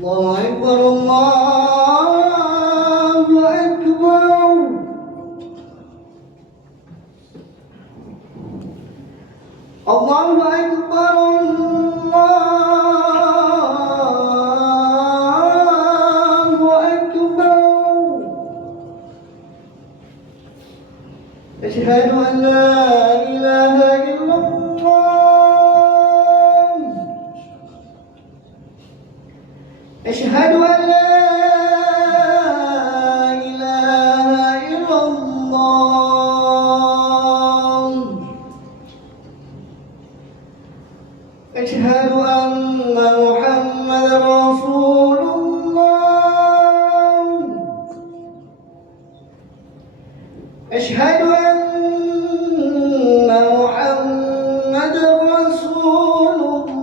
الله أكبر الله أكبر الله أكبر الله أكبر أشهد أن لا إله إلا الله أشهد أن لا إله إلا الله أشهد أن محمدا رسول الله أشهد أن محمدا رسول الله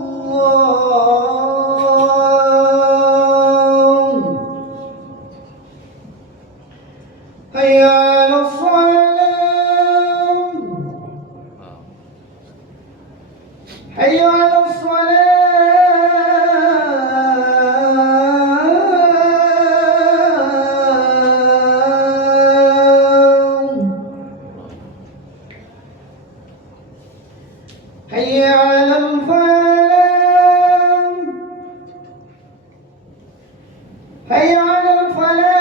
حي على الصلاة حي على حي على الفلاح حي على الفلاح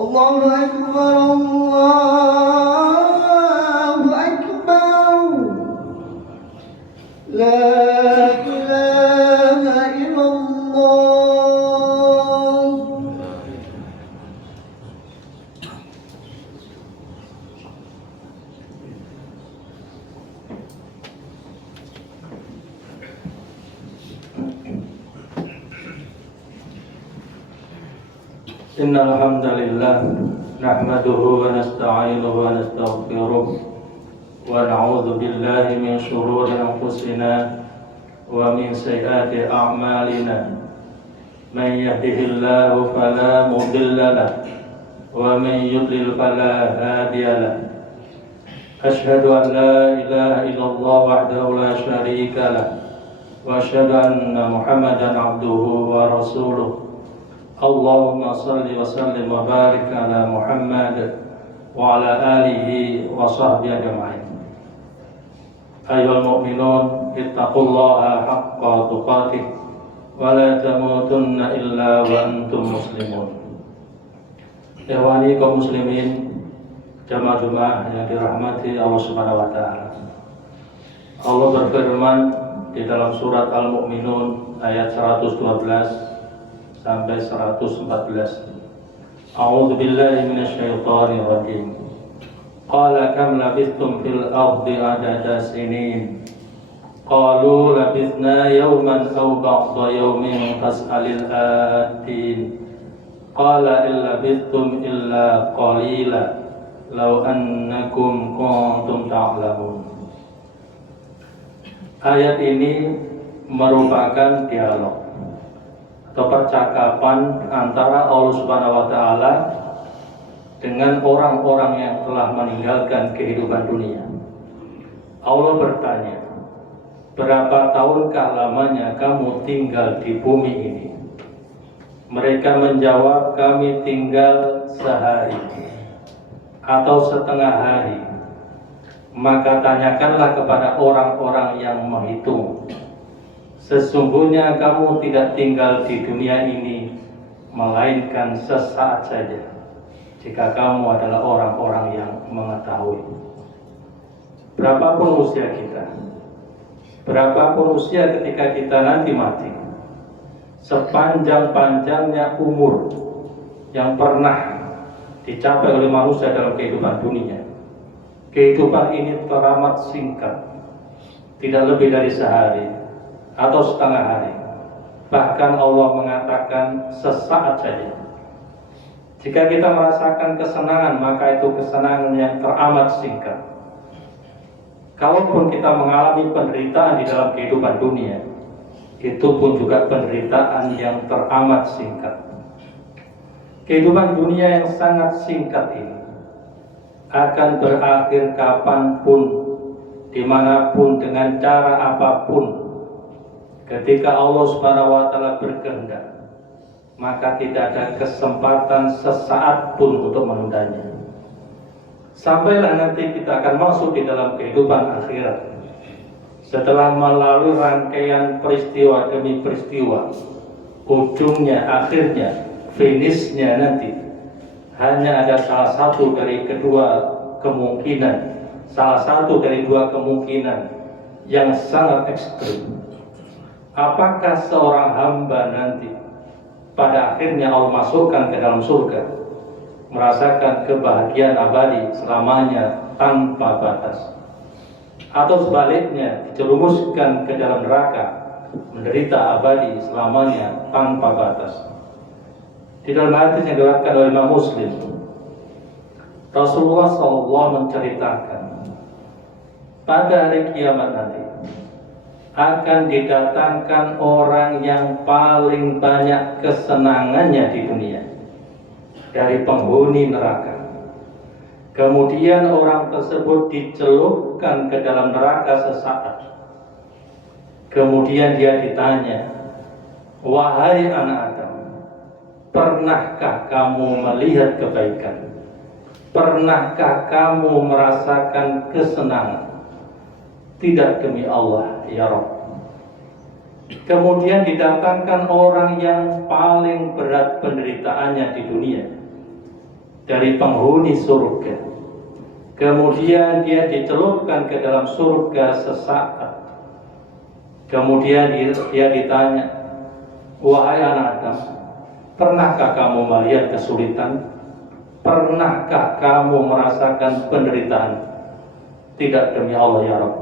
الله أكبر الله أكبر لا إله إلا الله إن الحمد لله نحمده ونستعينه ونستغفره ونعوذ بالله من شرور أنفسنا ومن سيئات أعمالنا من يهده الله فلا مضل له ومن يضلل فلا هادي له أشهد أن لا إله إلا الله وحده لا شريك له وأشهد أن محمدا عبده ورسوله اللهم صل وسلم وبارك على محمد وعلى آله وصحبه أجمعين أيها المؤمنون اتقوا الله حق تقاته ولا تموتن إلا وأنتم مسلمون. Ikhwani kaum muslimin, jamaah Jumat yang dirahmati Allah Subhanahu wa taala. Allah berfirman di dalam surat Al-Mu'minun ayat 112 sampai 114. A'udzu billahi minasyaitonir rajim. Qala kam labithtum fil ardi adada sinin. Qalu labithna yawman aw ba'da yawmin fas'alil atin. Qala in labithtum illa qalila law annakum kuntum ta'lamun. Ayat ini merupakan dialog atau percakapan antara Allah Subhanahu wa taala dengan orang-orang yang telah meninggalkan kehidupan dunia. Allah bertanya, "Berapa tahunkah lamanya kamu tinggal di bumi ini?" Mereka menjawab, "Kami tinggal sehari atau setengah hari." Maka tanyakanlah kepada orang-orang yang menghitung, sesungguhnya kamu tidak tinggal di dunia ini melainkan sesaat saja, jika kamu adalah orang-orang yang mengetahui. Berapapun usia kita, berapapun usia ketika kita nanti mati, sepanjang-panjangnya umur yang pernah dicapai oleh manusia dalam kehidupan dunia, kehidupan ini teramat singkat, tidak lebih dari sehari atau setengah hari. Bahkan Allah mengatakan sesaat saja. Jika kita merasakan kesenangan, maka itu kesenangan yang teramat singkat. Kalaupun kita mengalami penderitaan di dalam kehidupan dunia, itu pun juga penderitaan yang teramat singkat. Kehidupan dunia yang sangat singkat ini akan berakhir kapanpun, dimanapun, dengan cara apapun. Ketika Allah Subhanahu wa Ta'ala berkehendak, maka tidak ada kesempatan sesaat pun untuk menundanya. Sampailah nanti kita akan masuk di dalam kehidupan akhirat. Setelah melalui rangkaian peristiwa demi peristiwa, ujungnya, akhirnya, finishnya nanti hanya ada salah satu dari kedua kemungkinan, salah satu dari dua kemungkinan yang sangat ekstrim. Apakah seorang hamba nanti pada akhirnya Allah masukkan ke dalam surga, merasakan kebahagiaan abadi selamanya tanpa batas, atau sebaliknya dijerumuskan ke dalam neraka, menderita abadi selamanya tanpa batas. Di dalam hadis yang diriwayatkan oleh Imam Muslim, Rasulullah SAW menceritakan pada hari kiamat nanti akan didatangkan orang yang paling banyak kesenangannya di dunia dari penghuni neraka. Kemudian orang tersebut dicelupkan ke dalam neraka sesaat. Kemudian dia ditanya, "Wahai anak Adam, pernahkah kamu melihat kebaikan? Pernahkah kamu merasakan kesenangan?" "Tidak demi Allah, ya Rabb." Kemudian didatangkan orang yang paling berat penderitaannya di dunia dari penghuni surga. Kemudian dia dicelupkan ke dalam surga sesaat. Kemudian dia ditanya, "Wahai anak Adam, pernahkah kamu melihat kesulitan? Pernahkah kamu merasakan penderitaan?" "Tidak demi Allah, ya Rabb.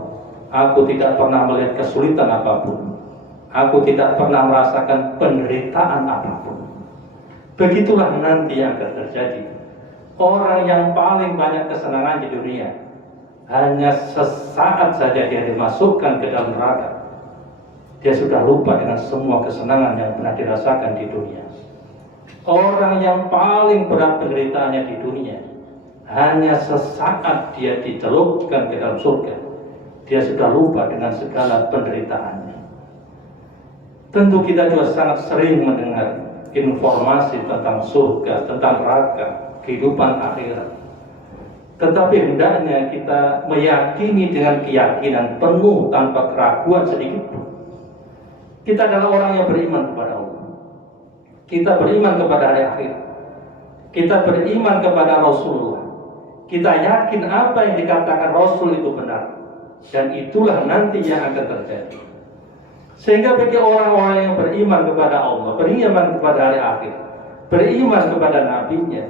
Aku tidak pernah melihat kesulitan apapun. Aku tidak pernah merasakan penderitaan apapun." Begitulah nanti yang akan terjadi. Orang yang paling banyak kesenangan di dunia, hanya sesaat saja dia dimasukkan ke dalam neraka, dia sudah lupa dengan semua kesenangan yang pernah dirasakan di dunia. Orang yang paling berat penderitaannya di dunia, hanya sesaat dia dicelupkan ke dalam surga, dia sudah lupa dengan segala penderitaannya. Tentu kita juga sangat sering mendengar informasi tentang surga, tentang neraka, kehidupan akhirat. Tetapi hendaknya kita meyakini dengan keyakinan penuh tanpa keraguan sedikit pun. Kita adalah orang yang beriman kepada Allah. Kita beriman kepada hari akhir. Kita beriman kepada Rasulullah. Kita yakin apa yang dikatakan Rasul itu benar. Dan itulah nanti yang akan terjadi. Sehingga bagi orang-orang yang beriman kepada Allah, beriman kepada hari akhir, beriman kepada Nabi-Nya,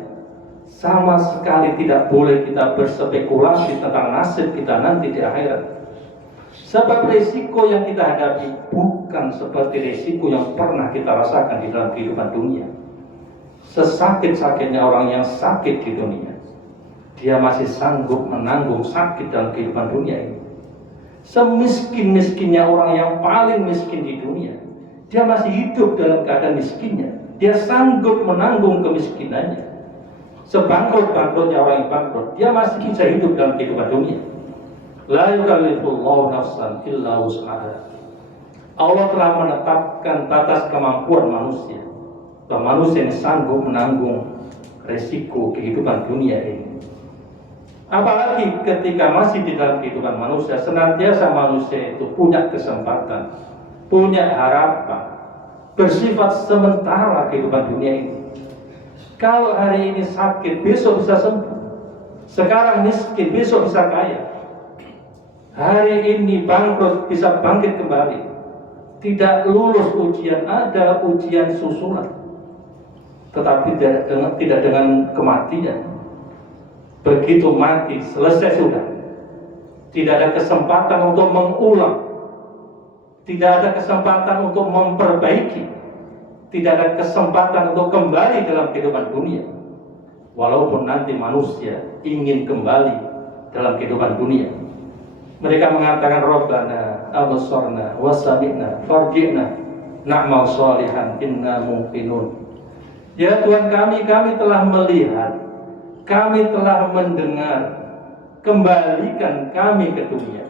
sama sekali tidak boleh kita berspekulasi tentang nasib kita nanti di akhirat. Sebab risiko yang kita hadapi bukan seperti risiko yang pernah kita rasakan di dalam kehidupan dunia. Sesakit-sakitnya orang yang sakit di dunia, dia masih sanggup menanggung sakit dalam kehidupan dunia ini. Semiskin-miskinnya orang yang paling miskin di dunia, dia masih hidup dalam keadaan miskinnya. Dia sanggup menanggung kemiskinannya. Sebangkrut-bangkrutnya orang yang bangkrut, dia masih bisa hidup dalam kehidupan dunia. La yukallifullahu nafsan illa wus'aha. Allah telah menetapkan batas kemampuan manusia, bahwa manusia ini sanggup menanggung resiko kehidupan dunia ini. Apalagi ketika masih di dalam kehidupan manusia, senantiasa manusia itu punya kesempatan, punya harapan, bersifat sementara kehidupan dunia ini. Kalau hari ini sakit, besok bisa sembuh. Sekarang miskin, besok bisa kaya. Hari ini bangkrut, bisa bangkit kembali. Tidak lulus ujian, ada ujian susulan. Tetapi tidak dengan kematian. Begitu mati, selesai sudah. Tidak ada kesempatan untuk mengulang. Tidak ada kesempatan untuk memperbaiki. Tidak ada kesempatan untuk kembali dalam kehidupan dunia. Walaupun nanti manusia ingin kembali dalam kehidupan dunia. Mereka mengatakan, Rabbana absarna wa sami'na farji'na na'mal shalihan inna muqinun. Ya Tuhan kami telah melihat, kami telah mendengar, kembalikan kami ke dunia.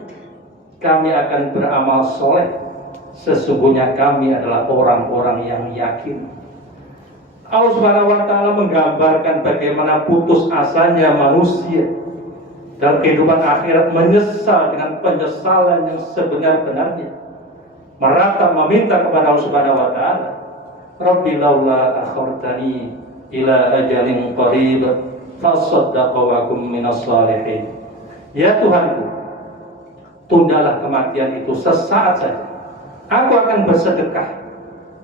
Kami akan beramal soleh. Sesungguhnya kami adalah orang-orang yang yakin. Allah Subhanahu wa Ta'ala menggambarkan bagaimana putus asanya manusia dalam kehidupan akhirat, menyesal dengan penyesalan yang sebenar-benarnya, meratap meminta kepada Allah Subhanahu wa Ta'ala, Rabbi laula akhartani ila ajalin qarib fasaddaqa wa kum minas salihin. Ya Tuhanku, tundalah kematian itu sesaat saja. Aku akan bersedekah,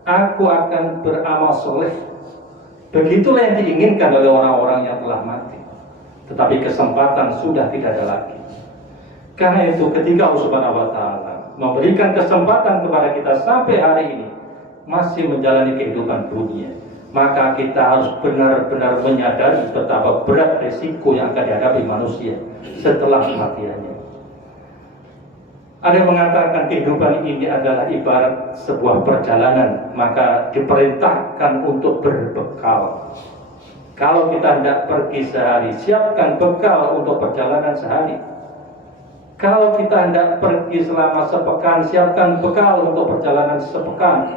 aku akan beramal soleh. Begitulah yang diinginkan oleh orang-orang yang telah mati. Tetapi kesempatan sudah tidak ada lagi. Karena itu ketika Allah Subhanahu wa Ta'ala memberikan kesempatan kepada kita sampai hari ini masih menjalani kehidupan dunia, maka kita harus benar-benar menyadari betapa berat resiko yang akan dihadapi manusia setelah kematiannya. Ada yang mengatakan kehidupan ini adalah ibarat sebuah perjalanan, maka diperintahkan untuk berbekal. Kalau kita hendak pergi sehari, siapkan bekal untuk perjalanan sehari. Kalau kita hendak pergi selama sepekan, siapkan bekal untuk perjalanan sepekan.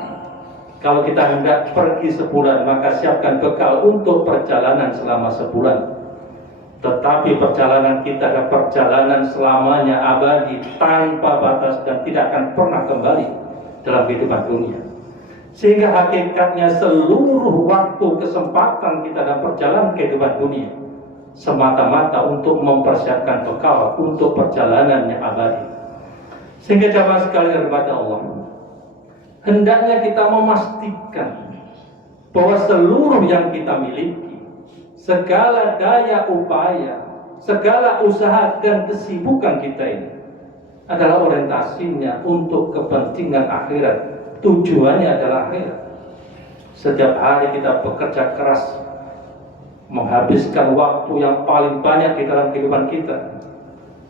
Kalau kita hendak pergi sebulan, maka siapkan bekal untuk perjalanan selama sebulan. Tetapi perjalanan kita adalah perjalanan selamanya, abadi, tanpa batas, dan tidak akan pernah kembali dalam kehidupan dunia. Sehingga hakikatnya seluruh waktu kesempatan kita dalam perjalanan kehidupan dunia semata-mata untuk mempersiapkan bekal untuk perjalanan yang abadi. Sehingga jamaah sekalian kepada Allah, hendaknya kita memastikan bahwa seluruh yang kita miliki, segala daya upaya, segala usaha dan kesibukan kita ini adalah orientasinya untuk kepentingan akhirat. Tujuannya adalah akhirat. Setiap hari kita bekerja keras, menghabiskan waktu yang paling banyak di dalam kehidupan kita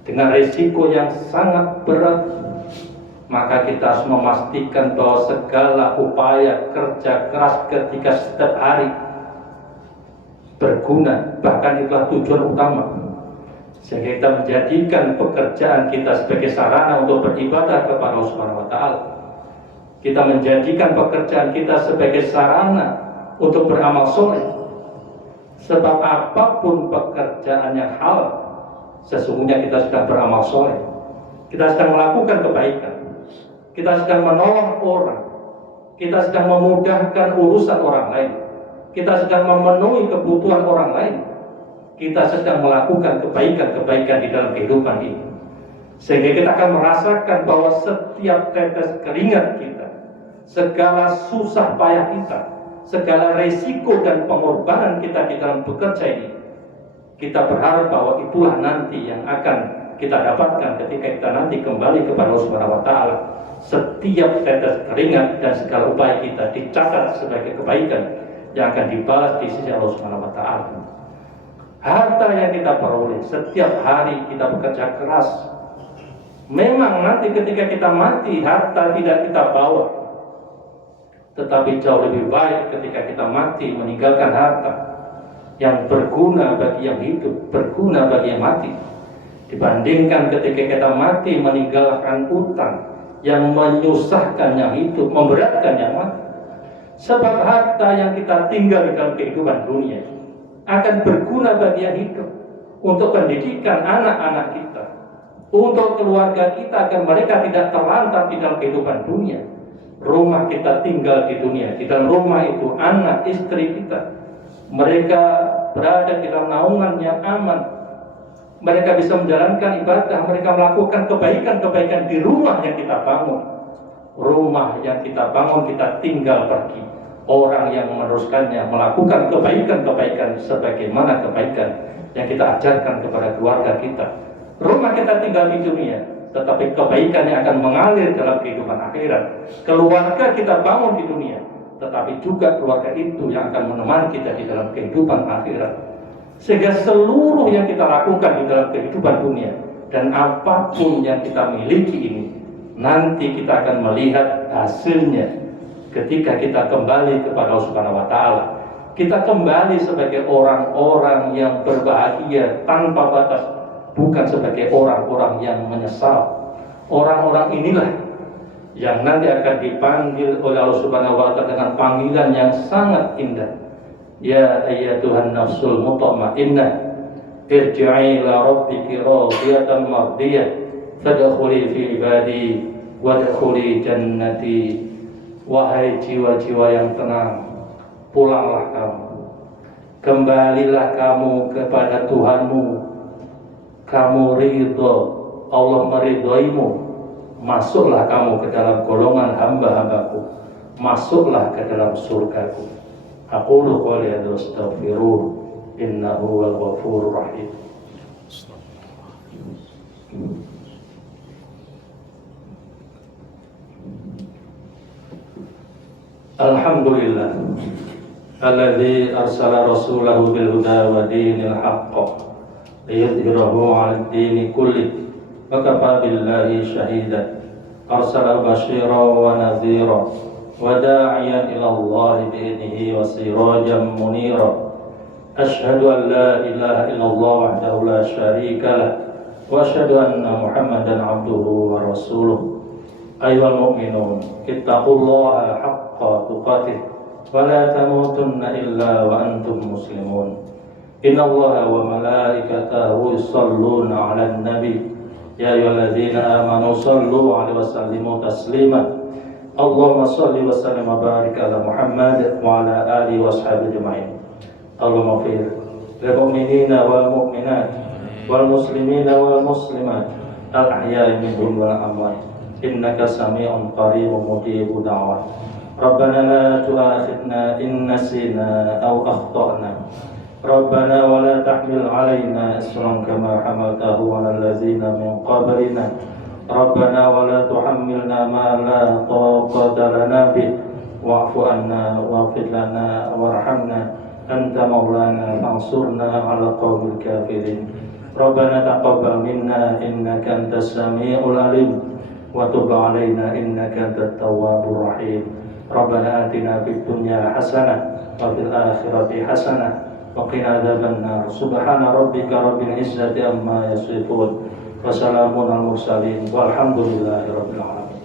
dengan risiko yang sangat berat. Maka kita harus memastikan bahwa segala upaya kerja keras ketika setiap hari berguna, bahkan itulah tujuan utama. Sehingga kita menjadikan pekerjaan kita sebagai sarana untuk beribadah kepada Allah Subhanahu wa Ta'ala. Kita menjadikan pekerjaan kita sebagai sarana untuk beramal soleh. Sebab apapun pekerjaan yang halal, sesungguhnya kita sedang beramal soleh. Kita sedang melakukan kebaikan. Kita sedang menolong orang. Kita sedang memudahkan urusan orang lain. Kita sedang memenuhi kebutuhan orang lain. Kita sedang melakukan kebaikan-kebaikan di dalam kehidupan ini. Sehingga kita akan merasakan bahwa setiap tetes keringat kita, segala susah payah kita, segala resiko dan pengorbanan kita di dalam bekerja ini, kita berharap bahwa itulah nanti yang akan kita dapatkan ketika kita nanti kembali kepada Allah Subhanahu wa Ta'ala. Setiap tetes keringat dan segala upaya kita dicatat sebagai kebaikan yang akan dibalas di sisi Allah Subhanahu wa Ta'ala. Harta yang kita peroleh setiap hari kita bekerja keras. Memang nanti ketika kita mati harta tidak kita bawa, tetapi jauh lebih baik ketika kita mati meninggalkan harta yang berguna bagi yang hidup, berguna bagi yang mati, dibandingkan ketika kita mati meninggalkan utang yang menyusahkan yang hidup, memberatkan yang mati. Sebab harta yang kita tinggal di dalam kehidupan dunia akan berguna bagi yang hidup, untuk pendidikan anak-anak kita, untuk keluarga kita agar mereka tidak terlantar di dalam kehidupan dunia. Rumah kita tinggal di dunia, di dalam rumah itu anak istri kita, mereka berada di dalam naungan yang aman. Mereka bisa menjalankan ibadah, mereka melakukan kebaikan-kebaikan di rumah yang kita bangun. Rumah yang kita bangun kita tinggal pergi. Orang yang meneruskannya melakukan kebaikan-kebaikan sebagaimana kebaikan yang kita ajarkan kepada keluarga kita. Rumah kita tinggal di dunia, tetapi kebaikan yang akan mengalir dalam kehidupan akhirat. Keluarga kita bangun di dunia, tetapi juga keluarga itu yang akan menemani kita di dalam kehidupan akhirat. Sehingga seluruh yang kita lakukan di dalam kehidupan dunia dan apapun yang kita miliki ini, nanti kita akan melihat hasilnya ketika kita kembali kepada Allah Subhanahu wa Ta'ala. Kita kembali sebagai orang-orang yang berbahagia tanpa batas, bukan sebagai orang-orang yang menyesal. Orang-orang inilah yang nanti akan dipanggil oleh Allah Subhanahu wa taala dengan panggilan yang sangat indah. Ya ayyatuhan nafsul mutmainnah, irji'i ila rabbiki radiyatan mardiyah, fadkhuli fi ibadi wadkhuli jannati. Wahai jiwa-jiwa yang tenang, pulanglah kamu, kembalilah kamu kepada Tuhanmu, kamu ridho, Allah meridhoimu, masuklah kamu ke dalam golongan hamba-hambaku, masuklah ke dalam surgaku. Aqulu qouli hadza astaghfiruh, innahu wal ghafurur rahim. Alhamdulillah alladzi arsala rasulahu bil huda wa dinil haqq liyudhhirahu 'alad dini kulli wa kafa billahi shahidan. Arsala basyiran wa nadhira wa da'iyan ila Allah bi idnihi wa sirajan munira. Asyhadu an la ilaha illallah wahdahu la syarika lah wa asyhadu anna Muhammadan 'abduhu wa rasuluh. Ayyuhal mu'minun, ittaqullaha haqqa tuqatih wa la tamutunna illa wa antum muslimun. Innallaha wa malaikatahu yusholluna 'alan nabi. Ya ayyuhalladzina amanu shallu 'alaihi wa sallimu taslima. Allahumma shalli wa sallim wa barik ala Muhammad wa ala alihi wa sahbihi ajma'in. Allahumma ighfir lil mu'minina wal mu'minat wal muslimina wal muslimat al ahya'i minhum wal amwat. Innaka sami'un qaribun mujibud da'wat. Rabbana la tu'akhidna in nasina aw akhtana. Rabbana wa la tahmil 'alaina isran kama hamaltahu 'alal ladzina min qablina. Rabbana wa la tuhammilna ma la taqata lana bih wa'fu 'anna waghfir lana warhamna anta maulana fansurna 'alal qaumil kafirin. Rabbana taqabbal minna innaka antas sami'ul 'alim wa tub 'alaina innaka antat tawwabur rahim. Rabbana atina fid dunya hasanah wa fil akhirati hasanah wa qina adzabannar. Subhana rabbika rabbil izzati amma yasifun wa salamun al mursalin walhamdulillahi rabbil alamin.